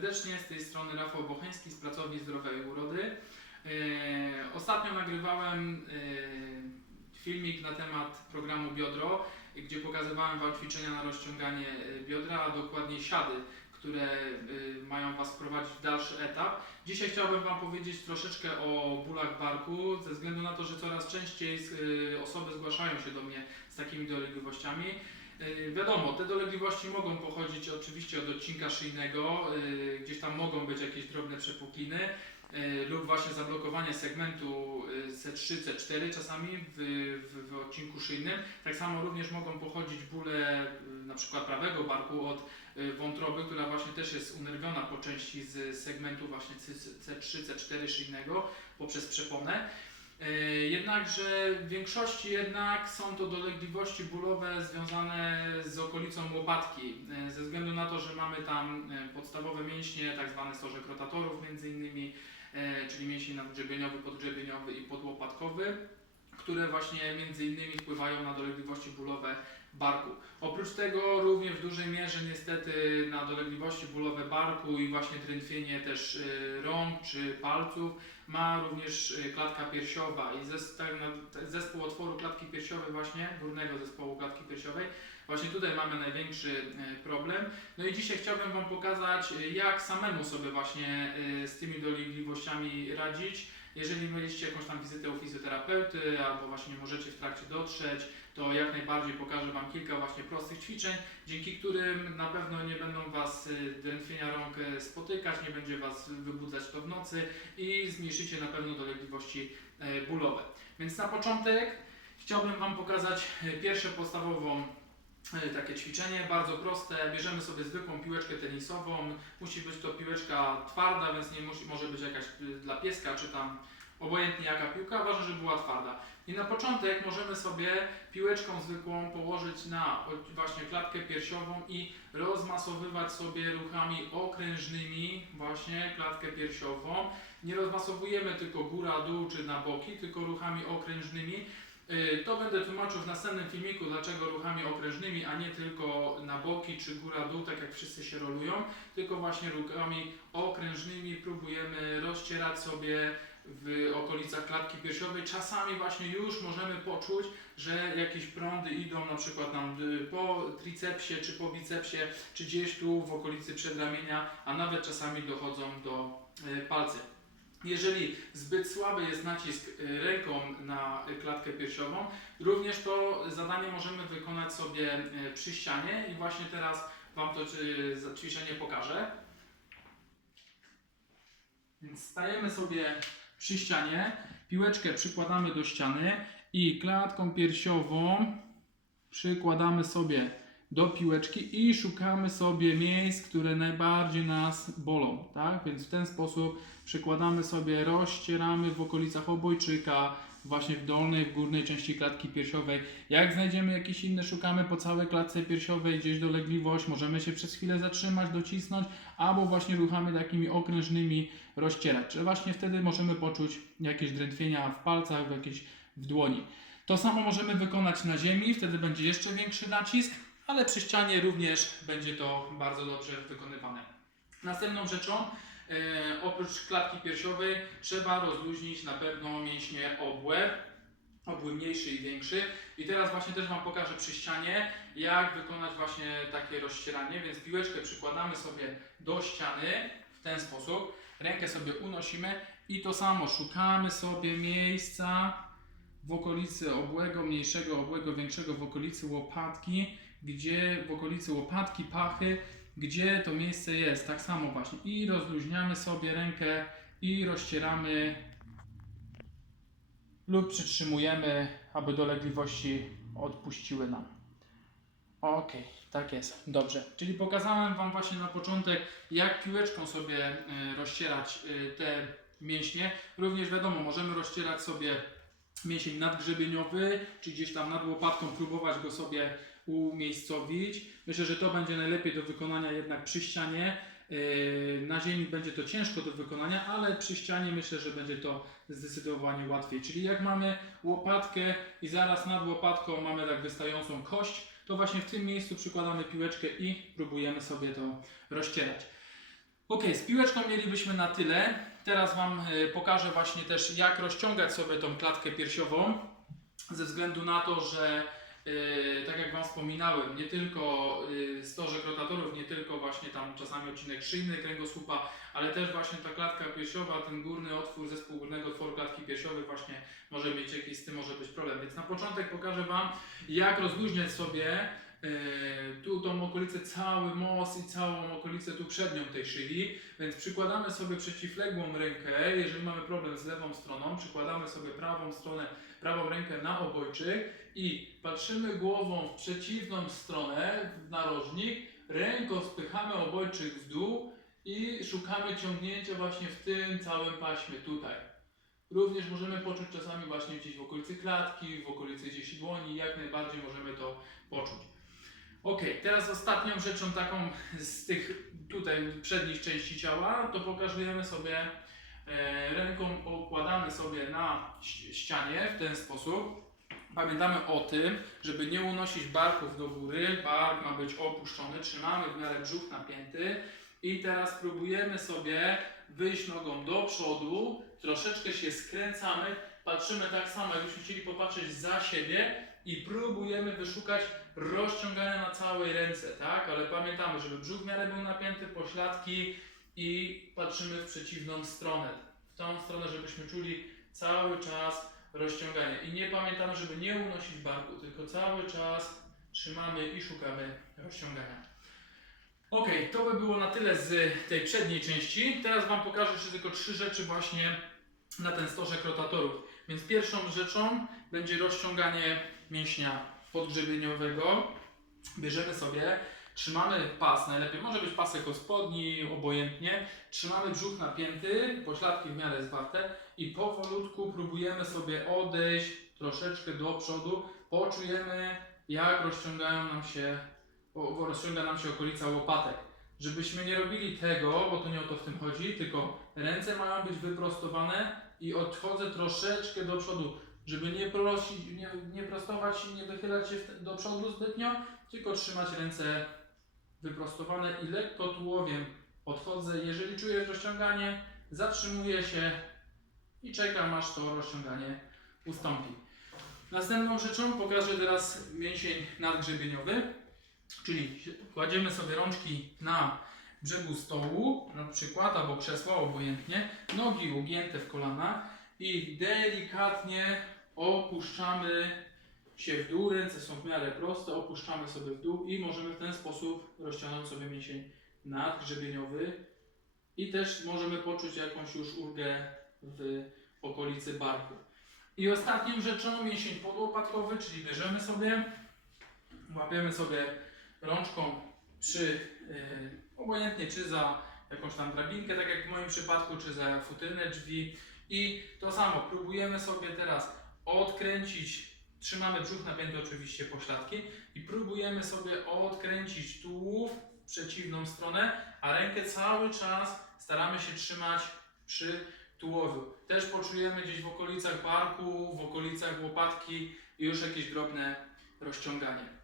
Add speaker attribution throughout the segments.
Speaker 1: serdecznie, z tej strony Rafał Bocheński z Pracowni Zdrowej Urody. E, Ostatnio nagrywałem e, filmik na temat programu Biodro, gdzie pokazywałem Wam ćwiczenia na rozciąganie e, biodra, a dokładnie siady, które mają Was wprowadzić w dalszy etap. Dzisiaj chciałbym Wam powiedzieć troszeczkę o bólach barku, ze względu na to, że coraz częściej osoby zgłaszają się do mnie z takimi dolegliwościami. Yy, Wiadomo, te dolegliwości mogą pochodzić oczywiście od odcinka szyjnego, yy, gdzieś tam mogą być jakieś drobne przepukliny yy, lub właśnie zablokowanie segmentu yy, C3, C4 czasami w, w, w odcinku szyjnym. Tak samo również mogą pochodzić bóle na przykład prawego barku od wątroby, która właśnie też jest unerwiona po części z segmentu właśnie C- C3, C4 szyjnego poprzez przeponę. E, Jednakże w większości jednak są to dolegliwości bólowe związane z okolicą łopatki, e, ze względu na to, że mamy tam e, podstawowe mięśnie, tak zwane stożek rotatorów między innymi, czyli mięsień nadgrzebieniowy, podgrzebieniowy i podłopatkowy, które właśnie między innymi wpływają na dolegliwości bólowe barku. Oprócz tego również w dużej mierze niestety na dolegliwości bólowe barku i właśnie drętwienie też e, rąk czy palców ma również y, klatka piersiowa i tak zespół otworu klatki piersiowej właśnie, górnego zespołu klatki piersiowej. Właśnie tutaj mamy największy y, problem. No i dzisiaj chciałbym Wam pokazać, y, jak samemu sobie właśnie y, z tymi dolegliwościami radzić. Jeżeli mieliście jakąś tam wizytę u fizjoterapeuty albo właśnie nie możecie w trakcie dotrzeć, to jak najbardziej pokażę Wam kilka właśnie prostych ćwiczeń, dzięki którym na pewno nie będą Was y, drętwienia rąk y, spotykać, nie będzie Was wybudzać to w nocy i zmniejszycie na pewno dolegliwości e, bólowe. Więc na początek chciałbym Wam pokazać pierwsze podstawową takie ćwiczenie, bardzo proste. Bierzemy sobie zwykłą piłeczkę tenisową. Musi być to piłeczka twarda, więc nie musi, może być jakaś y, dla pieska, czy tam obojętnie jaka piłka, ważne, żeby była twarda. I na początek możemy sobie piłeczką zwykłą położyć na właśnie klatkę piersiową i rozmasowywać sobie ruchami okrężnymi właśnie klatkę piersiową. Nie rozmasowujemy tylko góra, dół czy na boki, tylko ruchami okrężnymi. Yy, To będę tłumaczył w następnym filmiku, dlaczego ruchami okrężnymi, a nie tylko na boki czy góra, dół, tak jak wszyscy się rolują, tylko właśnie ruchami okrężnymi próbujemy rozcierać sobie w okolicach klatki piersiowej. Czasami właśnie już możemy poczuć, że jakieś prądy idą na przykład nam y, po tricepsie, czy po bicepsie, czy gdzieś tu w okolicy przedramienia, a nawet czasami dochodzą do y, palcy. Jeżeli zbyt słaby jest nacisk y, ręką na klatkę piersiową, również to zadanie możemy wykonać sobie y, przy ścianie i właśnie teraz Wam to y, ćwiczenie pokażę. Więc stajemy sobie przy ścianie, piłeczkę przykładamy do ściany i klatką piersiową przykładamy sobie do piłeczki i szukamy sobie miejsc, które najbardziej nas bolą, tak? Więc w ten sposób przykładamy sobie, rozcieramy w okolicach obojczyka, właśnie w dolnej, w górnej części klatki piersiowej. Jak znajdziemy jakieś inne, szukamy po całej klatce piersiowej gdzieś dolegliwość, możemy się przez chwilę zatrzymać, docisnąć, albo właśnie ruchami takimi okrężnymi rozcierać. Czy właśnie wtedy możemy poczuć jakieś drętwienia w palcach, w jakieś w dłoni. To samo możemy wykonać na ziemi, wtedy będzie jeszcze większy nacisk, ale przy ścianie również będzie to bardzo dobrze wykonywane. Następną rzeczą, e, oprócz klatki piersiowej, trzeba rozluźnić na pewno mięśnie obłe, obły mniejszy i większy. I teraz właśnie też Wam pokażę przy ścianie, jak wykonać właśnie takie rozcieranie, więc piłeczkę przykładamy sobie do ściany w ten sposób, rękę sobie unosimy i to samo, szukamy sobie miejsca w okolicy obłego, mniejszego obłego, większego w okolicy łopatki, gdzie w okolicy łopatki, pachy, gdzie to miejsce jest, tak samo właśnie. I rozluźniamy sobie rękę i rozcieramy lub przytrzymujemy, aby dolegliwości odpuściły nam. Ok, tak jest, dobrze. Czyli pokazałem Wam właśnie na początek, jak piłeczką sobie y, rozcierać y, te mięśnie. Również wiadomo, możemy rozcierać sobie mięsień nadgrzebieniowy, czy gdzieś tam nad łopatką, próbować go sobie umiejscowić. Myślę, że to będzie najlepiej do wykonania jednak przy ścianie. Yy, Na ziemi będzie to ciężko do wykonania, ale przy ścianie myślę, że będzie to zdecydowanie łatwiej. Czyli jak mamy łopatkę i zaraz nad łopatką mamy tak wystającą kość, to właśnie w tym miejscu przykładamy piłeczkę i próbujemy sobie to rozcierać. Ok, z piłeczką mielibyśmy na tyle. Teraz Wam e, pokażę właśnie też jak rozciągać sobie tą klatkę piersiową. Ze względu na to, że e, tak jak Wam wspominałem, nie tylko e, stożek rotatorów, nie tylko właśnie tam czasami odcinek szyjny kręgosłupa, ale też właśnie ta klatka piersiowa, ten górny otwór, zespół górnego otworu klatki piersiowej właśnie może mieć jakiś z tym może być problem. Więc na początek pokażę Wam jak rozluźniać sobie e, tu tą okolicę, cały most i całą okolicę tu przednią tej szyi, więc przykładamy sobie przeciwległą rękę, jeżeli mamy problem z lewą stroną, przykładamy sobie prawą stronę, prawą rękę na obojczyk i patrzymy głową w przeciwną stronę, w narożnik, ręką spychamy obojczyk w dół i szukamy ciągnięcia właśnie w tym całym paśmie tutaj. Również możemy poczuć czasami właśnie gdzieś w okolicy klatki, w okolicy gdzieś dłoni, jak najbardziej możemy to poczuć. Ok, teraz ostatnią rzeczą taką z tych tutaj przednich części ciała, to pokazujemy sobie e, ręką, okładamy sobie na ścianie w ten sposób. Pamiętamy o tym, żeby nie unosić barków do góry, bark ma być opuszczony, trzymamy w miarę brzuch napięty. I teraz próbujemy sobie wyjść nogą do przodu, troszeczkę się skręcamy, patrzymy tak samo, jakbyśmy chcieli popatrzeć za siebie i próbujemy wyszukać rozciągania na całej ręce, tak? Ale pamiętamy, żeby brzuch w miarę był napięty, pośladki i patrzymy w przeciwną stronę. W tą stronę, żebyśmy czuli cały czas rozciąganie. I nie pamiętamy, żeby nie unosić barku, tylko cały czas trzymamy i szukamy rozciągania. Ok, to by było na tyle z tej przedniej części. Teraz Wam pokażę jeszcze tylko trzy rzeczy właśnie na ten stożek rotatorów. Więc pierwszą rzeczą będzie rozciąganie mięśnia podgrzebieniowego. Bierzemy sobie, trzymamy pas, najlepiej może być pasek o spodni, obojętnie. Trzymamy brzuch napięty, pośladki w miarę zwarte i powolutku próbujemy sobie odejść troszeczkę do przodu. Poczujemy jak rozciągają nam się, rozciąga nam się okolica łopatek. Żebyśmy nie robili tego, bo to nie o to w tym chodzi, tylko ręce mają być wyprostowane i odchodzę troszeczkę do przodu, żeby nie, prosić, nie, nie prostować i nie wychylać się do przodu zbytnio, tylko trzymać ręce wyprostowane i lekko tułowiem odchodzę. Jeżeli czuję rozciąganie, zatrzymuję się i czekam aż to rozciąganie ustąpi. Następną rzeczą pokażę teraz mięsień nadgrzebieniowy, czyli kładziemy sobie rączki na brzegu stołu, na przykład, albo krzesła, obojętnie, nogi ugięte w kolana i delikatnie opuszczamy się w dół, ręce są w miarę proste, opuszczamy sobie w dół i możemy w ten sposób rozciągnąć sobie mięsień nadgrzebieniowy i też możemy poczuć jakąś już ulgę w okolicy barku. I ostatnią rzeczą mięsień podłopatkowy, czyli bierzemy sobie, łapiemy sobie rączką przy, yy, obojętnie czy za jakąś tam drabinkę, tak jak w moim przypadku, czy za futylne drzwi i to samo, próbujemy sobie teraz odkręcić, trzymamy brzuch napięty oczywiście pośladki i próbujemy sobie odkręcić tułów w przeciwną stronę, a rękę cały czas staramy się trzymać przy tułowiu. Też poczujemy gdzieś w okolicach barku, w okolicach łopatki już jakieś drobne rozciąganie.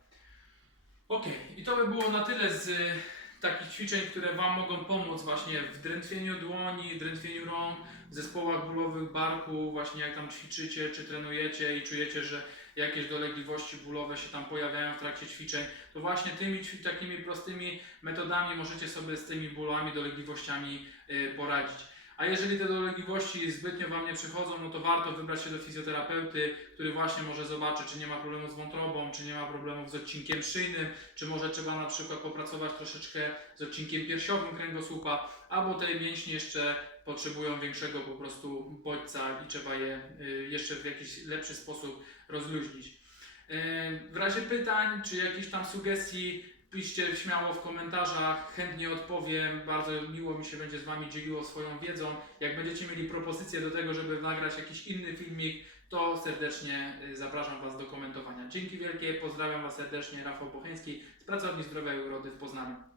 Speaker 1: Ok, i to by było na tyle z y, takich ćwiczeń, które Wam mogą pomóc właśnie w drętwieniu dłoni, drętwieniu rąk, w zespołach bólowych barku, właśnie jak tam ćwiczycie czy trenujecie i czujecie, że jakieś dolegliwości bólowe się tam pojawiają w trakcie ćwiczeń, to właśnie tymi takimi prostymi metodami możecie sobie z tymi bólami, dolegliwościami y, poradzić. A jeżeli te dolegliwości zbytnio Wam nie przychodzą, no to warto wybrać się do fizjoterapeuty, który właśnie może zobaczy, czy nie ma problemu z wątrobą, czy nie ma problemów z odcinkiem szyjnym, czy może trzeba na przykład popracować troszeczkę z odcinkiem piersiowym kręgosłupa, albo te mięśnie jeszcze potrzebują większego po prostu bodźca i trzeba je y, jeszcze w jakiś lepszy sposób rozluźnić. Y, W razie pytań, czy jakichś tam sugestii, piszcie śmiało w komentarzach, chętnie odpowiem. Bardzo miło mi się będzie z Wami dzieliło swoją wiedzą. Jak będziecie mieli propozycje do tego, żeby nagrać jakiś inny filmik, to serdecznie y, zapraszam Was do komentowania. Dzięki wielkie, pozdrawiam Was serdecznie, Rafał Bocheński z Pracowni Zdrowia i Urody w Poznaniu.